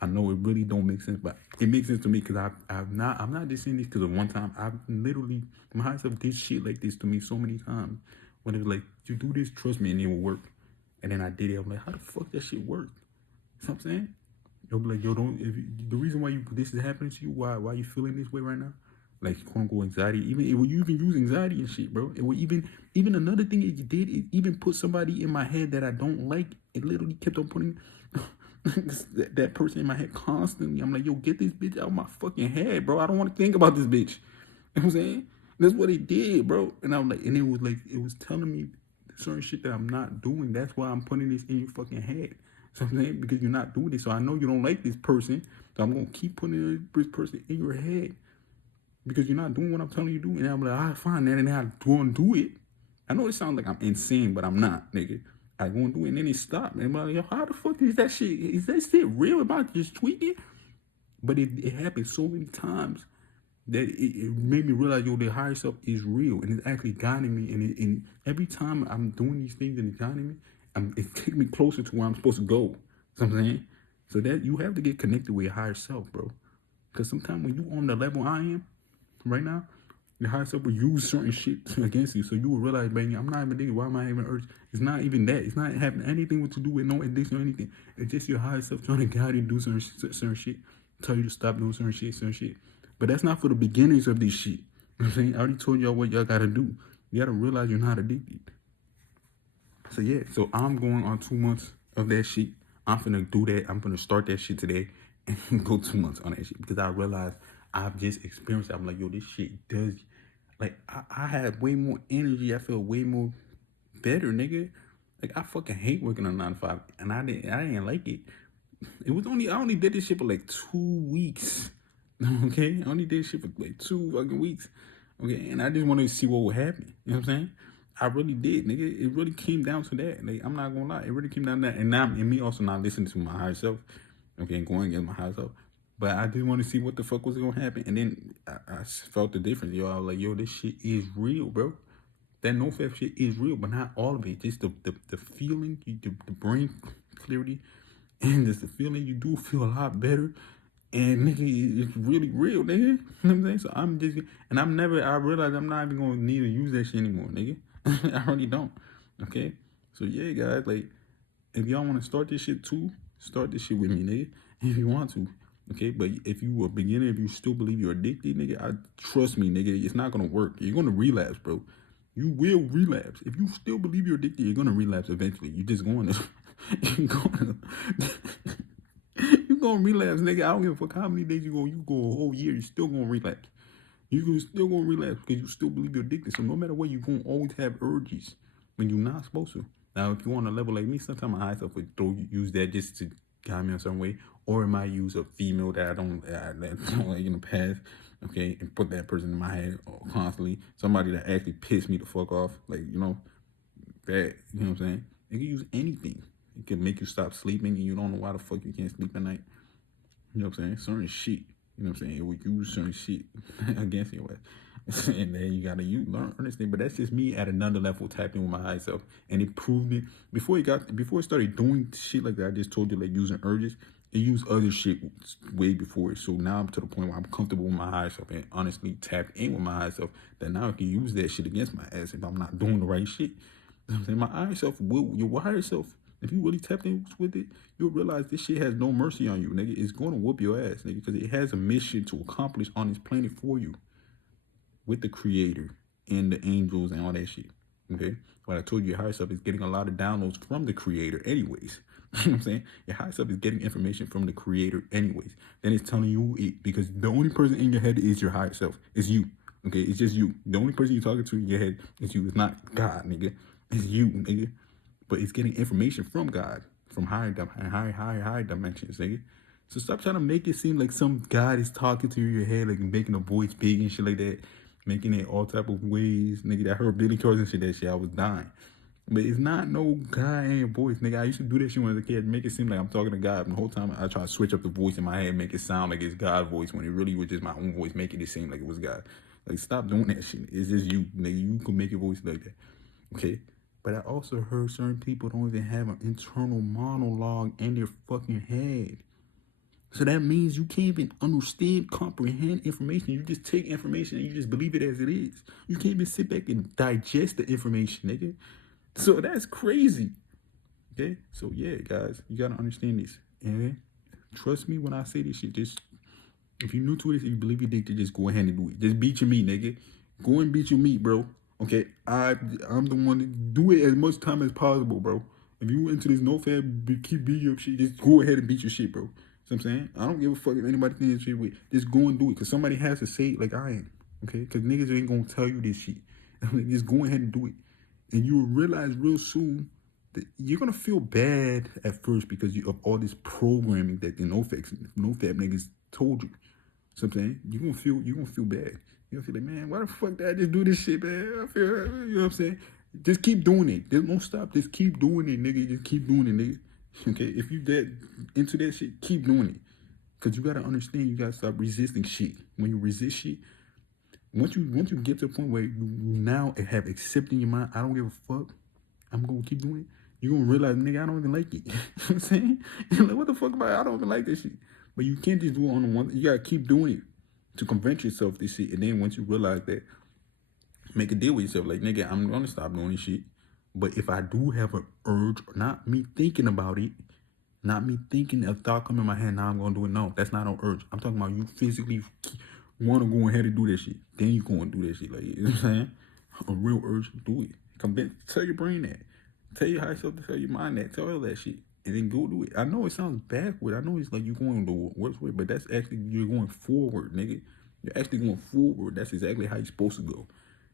I know it really don't make sense, but it makes sense to me because I'm not just saying this because of one time. I've literally, my higher self did shit like this to me so many times. When it was like, you do this, trust me, and it will work. And then I did it. I'm like, how the fuck that shit work? You know what I'm saying? You'll be like, yo, the reason why this is happening to you, why you feeling this way right now? Like, quote unquote anxiety. You even use anxiety and shit, bro. It will even another thing it did, it even put somebody in my head that I don't like. It literally kept on putting that person in my head constantly. I'm like, yo, get this bitch out of my fucking head, bro. I don't want to think about this bitch. You know what I'm saying? That's what it did, bro. And I'm like, and it was telling me certain shit that I'm not doing. That's why I'm putting this in your fucking head. So I'm saying, because you're not doing this. So I know you don't like this person. So I'm going to keep putting this person in your head. Because you're not doing what I'm telling you to do. And I'm like, all right, fine. And then I go and do it. I know it sounds like I'm insane, but I'm not, nigga. I go and do it and then it stopped. And I'm like, yo, how the fuck is that shit? Is that shit real about just tweaking? But it happened so many times that it made me realize, yo, the higher self is real and it's actually guiding me. And every time I'm doing these things and it's guiding me, it takes me closer to where I'm supposed to go. You know what I'm saying? So that you have to get connected with your higher self, bro. Because sometimes when you on the level I am right now, your higher self will use certain shit against you. So you will realize, man, I'm not even thinking, why am I even urged? It's not even that. It's not having anything to do with no addiction or anything. It's just your higher self trying to guide you to do certain shit. Tell you to stop doing certain shit. But that's not for the beginners of this shit. You know what I'm saying? I already told y'all what y'all gotta do. You gotta realize you're not addicted. So yeah, so I'm going on 2 months of that shit. I'm finna do that. I'm gonna start that shit today and go 2 months on that shit because I realized I've just experienced it. I'm like, yo, this shit does, like, I had way more energy. I feel way more better, nigga. Like, I fucking hate working on 9 to 5, and I didn't like it. I only did this shit for like 2 weeks. Okay, I only did this shit for like 2 fucking weeks. Okay, and I just wanted to see what would happen. You know what I'm saying? I really did, nigga. It really came down to that. Like, I'm not gonna lie, it really came down to that. And now, and me also not listening to my higher self. Okay, and going against my higher self. But I did want to see what the fuck was gonna happen. And then I felt the difference. Yo, I was like, yo, this shit is real, bro. That Nofap shit is real, but not all of it. Just the feeling, the brain clarity, and just the feeling. You do feel a lot better. And nigga, it's really real, nigga. You know what I'm saying? So I'm just, and I realize I'm not even gonna need to use that shit anymore, nigga. I already don't. Okay? So yeah, guys, like, if y'all wanna start this shit too, start this shit with me, nigga. If you want to. Okay, but if you a beginner, if you still believe you're addicted, nigga, trust me, nigga, it's not gonna work. You're gonna relapse, bro. You will relapse. If you still believe you're addicted, you're gonna relapse eventually. You're just going to, you're gonna relapse, nigga. I don't give a fuck how many days you go a whole year, you're still gonna relapse. You're still gonna relapse because you still believe you're addicted. So no matter what, you're gonna always have urges when you're not supposed to. Now, if you're on a level like me, sometimes my high self would use that just to guide me a certain way, or it might use a female that I don't like in the past, okay, and put that person in my head constantly. Somebody that actually pissed me the fuck off, like, you know, that, you know what I'm saying? It can use anything. It can make you stop sleeping and you don't know why the fuck you can't sleep at night. You know what I'm saying? Certain shit. You know what I'm saying? It would use certain shit against your ass. And then you gotta learn understand. But that's just me at another level tapping with my high self. And it proved it before it started doing shit like that. I just told you, like, using urges. It used other shit way before it. So now I'm to the point where I'm comfortable with my higher self and honestly tap in with my higher self. That now I can use that shit against my ass if I'm not doing the right shit. You know what I'm saying? My higher self your higher self, if you really tap in with it, you'll realize this shit has no mercy on you, nigga. It's going to whoop your ass, nigga, because it has a mission to accomplish on this planet for you with the creator and the angels and all that shit, okay? What I told you, your higher self is getting a lot of downloads from the creator anyways. You know what I'm saying? Your higher self is getting information from the creator anyways. Then it's telling you it, because the only person in your head is your higher self. It's you, okay? It's just you. The only person you're talking to in your head is you. It's not God, nigga. It's you, nigga. But it's getting information from God, from higher dimensions, nigga. So stop trying to make it seem like some God is talking to you in your head, like making a voice big and shit like that, making it all type of ways, nigga. I heard Billy Curls and shit, that shit, I was dying. But it's not no God in your voice, nigga. I used to do that shit when I was a kid, make it seem like I'm talking to God. And the whole time I try to switch up the voice in my head, make it sound like it's God's voice, when it really was just my own voice, making it seem like it was God. Like, stop doing that shit. It's just you, nigga. You can make your voice like that, okay? But I also heard certain people don't even have an internal monologue in their fucking head. So that means you can't even understand, comprehend information. You just take information and you just believe it as it is. You can't even sit back and digest the information, nigga. So that's crazy. Okay? So yeah, guys, you gotta understand this. And trust me when I say this shit. Just, if you're new to this and you believe you're addicted, just go ahead and do it. Just beat your meat, nigga. Go and beat your meat, bro. Okay, I'm the one to do it as much time as possible, bro. If you into this Nofap, keep beating your shit, just go ahead and beat your shit, bro. See what I'm saying? I don't give a fuck if anybody thinks shit with. Just go and do it, because somebody has to say it like I am, okay? Because niggas ain't gonna tell you this shit. Just go ahead and do it. And you'll realize real soon that you're gonna feel bad at first because of all this programming that the NoFap niggas told you. So I'm saying you're gonna feel bad. You're gonna feel like, man, why the fuck did I just do this shit, man? I feel, you know what I'm saying? Just keep doing it. Just don't stop. Just keep doing it, nigga. Just keep doing it, nigga. Okay, if you that into that shit, keep doing it. Cause you gotta understand, you gotta stop resisting shit. When you resist shit, once you get to a point where you now have accepted in your mind, I don't give a fuck, I'm gonna keep doing it. You're gonna realize, nigga, I don't even like it. You know what I'm saying? You're like, what the fuck about it? I don't even like this shit. But you can't just do it on the one. You gotta keep doing it to convince yourself this shit. And then once you realize that, make a deal with yourself. Like, nigga, I'm gonna stop doing this shit. But if I do have an urge, not me thinking about it, not me thinking a thought come in my head, now I'm gonna do it. No, that's not an urge. I'm talking about you physically want to go ahead and do that shit. Then you go and do that shit. Like, you know what I'm saying? A real urge, do it. Convince, tell your brain that. Tell your high self to tell your mind that. Tell all that shit. And then go do it. I know it sounds backward. I know it's like you're going the worst way, but that's actually, you're going forward, nigga. You're actually going forward. That's exactly how you're supposed to go. You know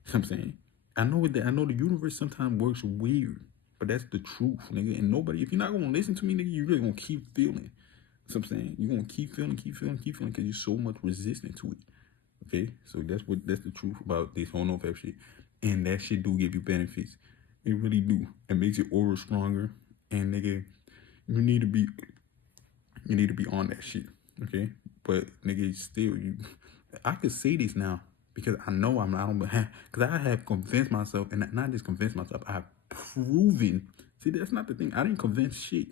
what I'm saying? I know the universe sometimes works weird, but that's the truth, nigga. And nobody, if you're not gonna listen to me, nigga, you're really gonna keep feeling. You know what I'm saying? You're gonna keep feeling, because you're so much resistant to it. Okay? So that's the truth about this whole NoFap shit. And that shit do give you benefits. It really do. It makes your aura stronger. And nigga, you need to be on that shit. Okay? But nigga, still, I could say this now because I know I'm not, because I have convinced myself, and not just convinced myself, I have proven. See, that's not the thing. I didn't convince shit.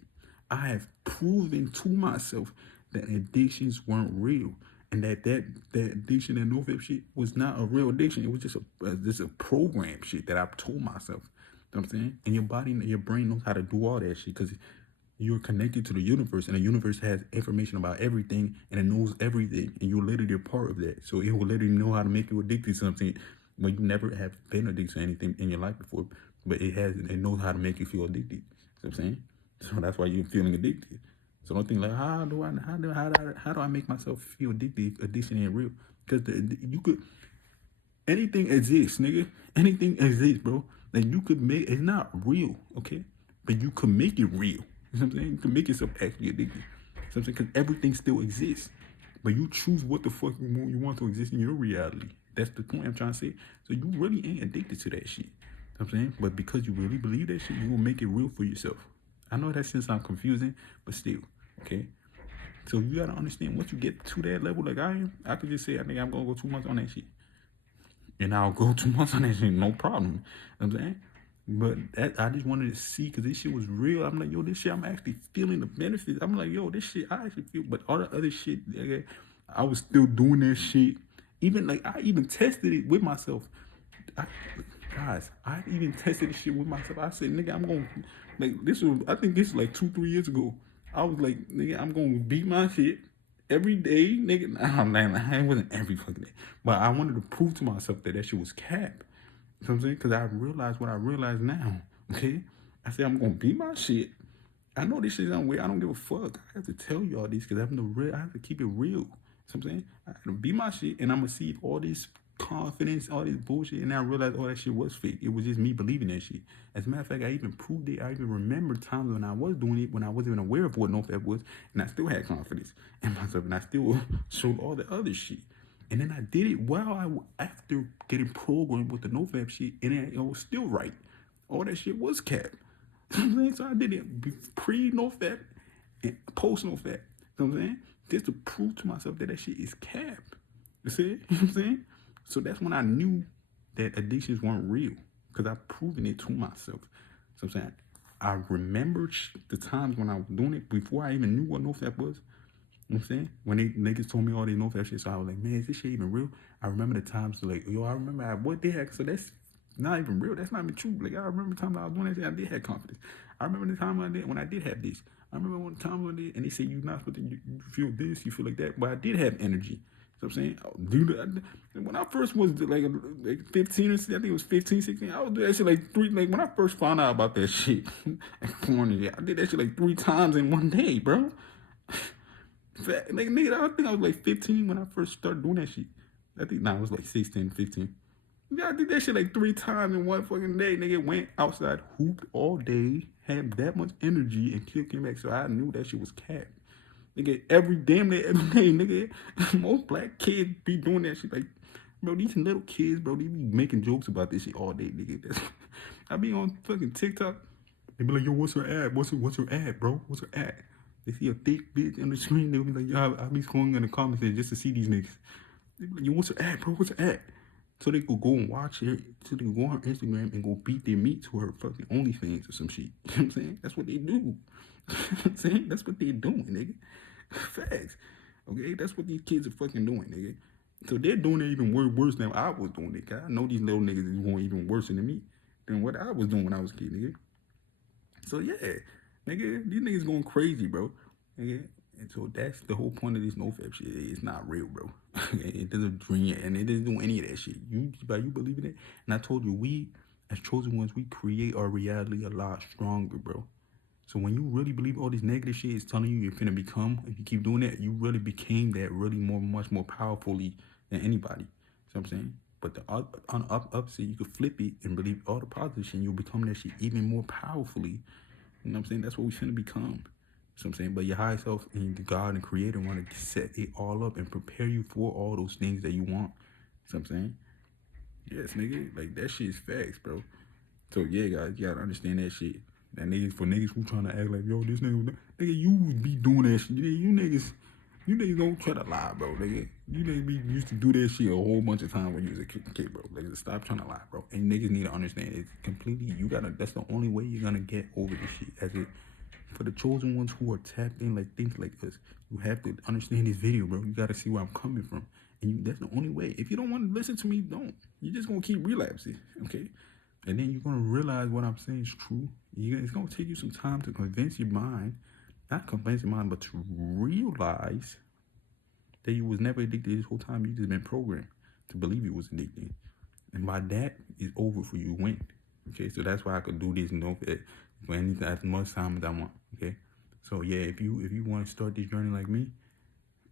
I have proven to myself that addictions weren't real, and that addiction and NoFap shit was not a real addiction. It was just a program shit that I've told myself. You know what I'm saying? And your body and your brain knows how to do all that shit because you're connected to the universe, and the universe has information about everything, and it knows everything, and you're literally a part of that. So it will literally know how to make you addicted to something when you never have been addicted to anything in your life before, but it knows how to make you feel addicted. You know what I'm saying? So that's why you're feeling addicted. So don't think like, how do I make myself feel addicted if addiction ain't real? Because anything exists, nigga. Anything exists, bro. Like, you could make, it's not real, okay? But you could make it real. You know what I'm saying? You can make yourself actually addicted. You know what I'm saying? Because everything still exists. But you choose what the fuck you want to exist in your reality. That's the point I'm trying to say. So you really ain't addicted to that shit. You know what I'm saying? But because you really believe that shit, you will make it real for yourself. I know that shit sounds confusing, but still, okay? So you gotta understand, once you get to that level like I am, I could just say, I think I'm gonna go 2 months on that shit. And I'll go 2 months on that shit, no problem. You know what I'm saying? But I just wanted to see, because this shit was real. I'm like, yo, this shit, I'm actually feeling the benefits. I'm like, yo, this shit, I actually feel. But all the other shit, I was still doing that shit. Even, like, I even tested it with myself. Guys, I even tested this shit with myself. I said, nigga, I'm going to, like, I think this was like 2-3 years ago. I was like, nigga, I'm going to beat my shit every day, nigga. It wasn't every fucking day. But I wanted to prove to myself that shit was cap. You know what I'm saying? Because I realized what I realize now, okay? I said, I'm going to beat my shit. I know this shit's weird. I don't give a fuck. I have to tell you all this because I have to keep it real. You know what I'm saying? I have to beat my shit, and I'm going to see if all this confidence, all this bullshit, and I realized all that shit was fake. It was just me believing that shit. As a matter of fact, I even proved it. I even remember times when I was doing it, when I wasn't even aware of what NoFap was, and I still had confidence in myself, and I still showed all the other shit. And then I did it after getting programmed with the NoFap shit, and it was still right. All that shit was cap. You know what I'm saying? So I did it pre-NoFap and post-NoFap. You know what I'm saying? Just to prove to myself that shit is cap. You see? You know what I'm saying? So that's when I knew that addictions weren't real, because I've proven it to myself. So I'm saying, I remembered the times when I was doing it before I even knew what NoFap was. You know what I'm saying? When niggas told me all these NoFap shit, so I was like, man, is this shit even real? I remember the times like, yo, I remember what they had, so that's not even real. That's not even true. Like, I remember the time I was doing that shit, I did have confidence. I remember the time when I did have this. I remember one time when I did, and they say you're not supposed to, you feel this, you feel like that, but I did have energy. You know what I'm saying? When I first was like 15 or 16, I think it was 15, 16, I would do that shit like when I first found out about that shit, I did that shit like 3 times in one day, bro. Like, nigga, I think I was like 15 when I first started doing that shit. I was like 16, 15. Yeah, I did that shit like 3 times in one fucking day. Nigga went outside, hooped all day, had that much energy, and still came back. So I knew that shit was cap. Nigga, every damn day, every day, nigga. Most black kids be doing that shit. Like, bro, these little kids, bro, they be making jokes about this shit all day, nigga. I be on fucking TikTok. They be like, yo, what's her ad? What's her ad, bro? What's her ad? They see a thick bitch on the screen. They be like, yo, I be scrolling in the comments just to see these niggas. They be like, yo, what's her ad, bro? What's her ad? So they could go and watch it. So they could go on her Instagram and go beat their meat to her fucking OnlyFans or some shit. You know what I'm saying? That's what they do. You know what I'm saying? That's what they doing, nigga. Facts. Okay? That's what these kids are fucking doing, nigga. So they're doing it even worse than I was doing it. I know these little niggas is going even worse than me than what I was doing when I was a kid, nigga. So yeah, nigga, these niggas going crazy, bro. Nigga. And so that's the whole point of this Nofap shit. It's not real, bro. It doesn't dream and it doesn't do any of that shit. You believe in it? And I told you, we as chosen ones, we create our reality a lot stronger, bro. So when you really believe all this negative shit is telling you you're finna become, if you keep doing that, you really became that really much more powerfully than anybody. See what I'm saying? But on the upside, you could flip it and believe all the positive shit, and you'll become that shit even more powerfully. You know what I'm saying? That's what we finna become. You know what I'm saying? But your higher self and the God and Creator want to set it all up and prepare you for all those things that you want. You know what I'm saying? Yes, nigga. Like, that shit is facts, bro. So, yeah, guys, you gotta understand that shit. That niggas, for niggas who trying to act like, yo, this nigga, you be doing that shit. You niggas don't try to lie, bro, nigga. You niggas be used to do that shit a whole bunch of times when you was a kid, bro. Like, just stop trying to lie, bro. And niggas need to understand it's completely, that's the only way you're gonna get over this shit. As it, for the chosen ones who are tapped in like things like us, you have to understand this video, bro. You gotta see where I'm coming from. And that's the only way. If you don't want to listen to me, don't. You're just gonna keep relapsing, okay? And then you're gonna realize what I'm saying is true. It's gonna take you some time to convince your mind, not convince your mind, but to realize that you was never addicted this whole time. You just been programmed to believe you was addicted. And by that, it's over for you. Win. Okay, so that's why I could do this for anything as much time as I want. Okay, so yeah, if you want to start this journey like me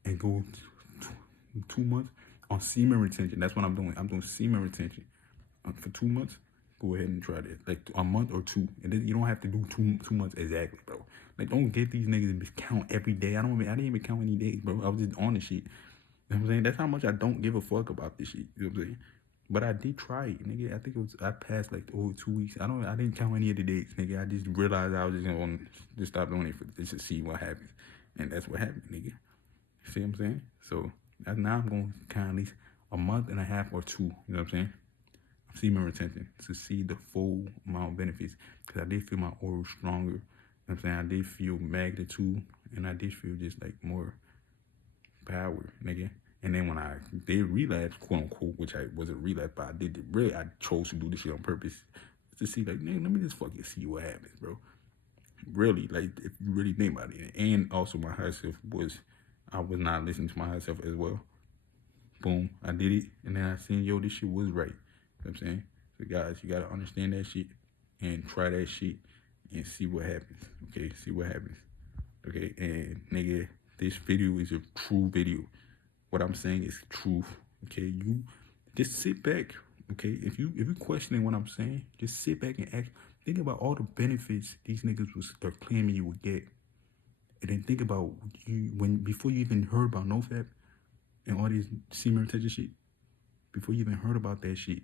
and go 2 months on semen retention, that's what I'm doing. I'm doing semen retention for 2 months. Go ahead and try that, like a month or two, and then you don't have to do two months exactly, bro. Like, don't get these niggas and count every day. I didn't even count any days, bro. I was just on the shit. You know what I'm saying? That's how much I don't give a fuck about this shit. You know what I'm saying? But I did try it, nigga. I think I passed like over 2 weeks. I didn't count any of the dates, nigga. I just realized I was just gonna just stop doing it just to see what happens. And that's what happened, nigga. See what I'm saying? So now I'm gonna count at least a month and a half or two, you know what I'm saying? Semen retention to see the full amount of benefits. Cause I did feel my oral stronger. You know what I'm saying? I did feel magnitude and I did feel just like more power, nigga. And then when I did relapse, quote unquote, which I wasn't relapse, but I chose to do this shit on purpose to see, like, nigga, let me just fucking see what happens, bro. Really, like, if you really think about it. And also my higher self I was not listening to my higher self as well. Boom, I did it. And then I seen, yo, this shit was right. You know what I'm saying? So guys, you gotta understand that shit and try that shit and see what happens. Okay, see what happens. Okay, and nigga, this video is a true video. What I'm saying is truth. Okay, you just sit back. Okay, if you questioning what I'm saying, just sit back and think about all the benefits these niggas are claiming you would get, and then think about before you even heard about Nofap and all these semen retention shit. Before you even heard about that shit,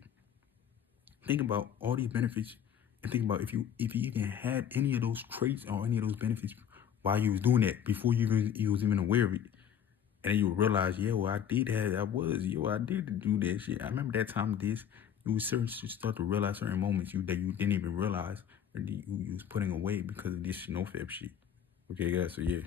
think about all these benefits and think about if you even had any of those traits or any of those benefits while you was doing that before you was even aware of it. And then you realize, I did do that shit. I remember that time you start to realize certain moments that you didn't even realize that you was putting away because of this Nofap shit. Okay, guys, so yeah.